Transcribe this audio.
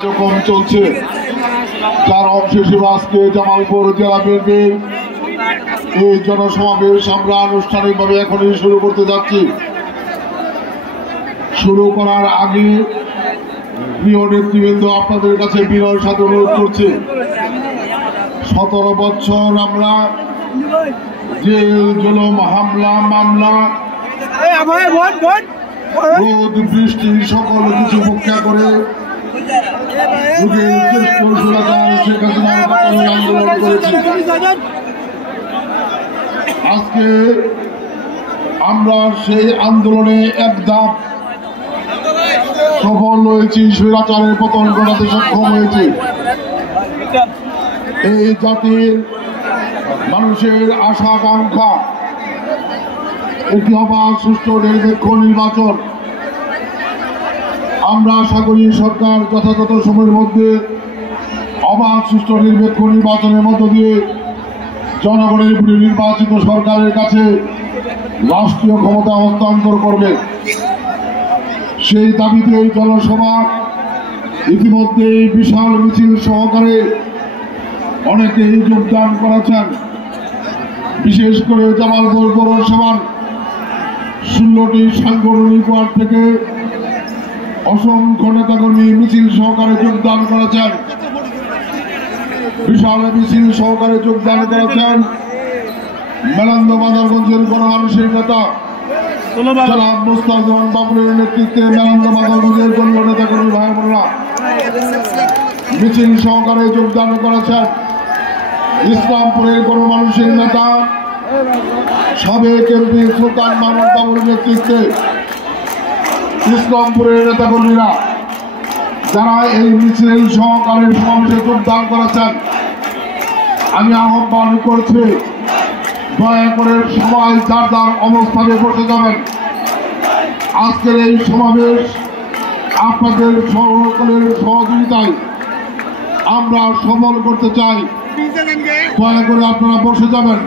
কার্যক্রম চলছে, যার অংশ হিসেবে আজকে জামালপুর জেলা বিএনপির এই জনসমাবেশ আমরা আনুষ্ঠানিকভাবে এখনই শুরু করতে যাচ্ছি। শুরু করার আগে প্রিয় নেতৃবৃন্দ, আপনাদের কাছে বিনয়ের সাথে অনুরোধ করছি, 17 বছর আমরা জেল জুলুম হামলা মামলা রোদ বৃষ্টি সকল কিছু উপেক্ষা করে আন্দোলন করেছি। আজকে আমরা সেই আন্দোলনে এক ধাপ সফল হয়েছি, স্বৈরাচারের পতন ঘটাতে সক্ষম হয়েছি। এই জাতির মানুষের আশা আকাঙ্ক্ষা একটি অবাধ সুষ্ঠু নিরপেক্ষ নির্বাচন। আমরা আশা করি সরকার যথাযথ সময়ের মধ্যে অবাধ সুষ্ঠু নিরপেক্ষ নির্বাচনের মধ্য দিয়ে জনগণের নির্বাচিত সরকারের কাছে রাষ্ট্রীয় ক্ষমতা হস্তান্তর করবে। সেই দাবিতে এই জনসভা ইতিমধ্যে বিশাল মিছিল সহকারে অনেকেই যোগদান করেছেন। বিশেষ করে জামালপুর পৌরসভার 16টি সাংগঠনিক ওয়ার্ড থেকে অসংখ্য নেতাকর্মী মিছিল সহকারে যোগদান করেছেন। বিশাল মিছিল সহকারে যোগদান করেছেন মেলান্দ বাজারগঞ্জের গণমানুষের নেতা জনাব মুস্তাফিজুর বাবুলের নেতৃত্বে মেলান্দ বাজারগঞ্জের গণ নেতাকর্মী ভাই বোনেরা মিছিল সহকারে যোগদান করেছেন ইসলামপুরের গণমানুষের নেতা সাবেক এমপি সুলতান মাহমুদ বাবুর নেতৃত্বে ইসলামপুরের নেতাকর্মীরা যারা এই মিছিল সহকারে সমাবেশে যোগদান করেছেন, আমি আহ্বান করছি দয়া করে সবাই যার যার অবস্থানে বসে যাবেন। আজকের এই সমাবেশ আপনাদের সকলের সহযোগিতায় আমরা সফল করতে চাই। দয়া করে আপনারা বসে যাবেন।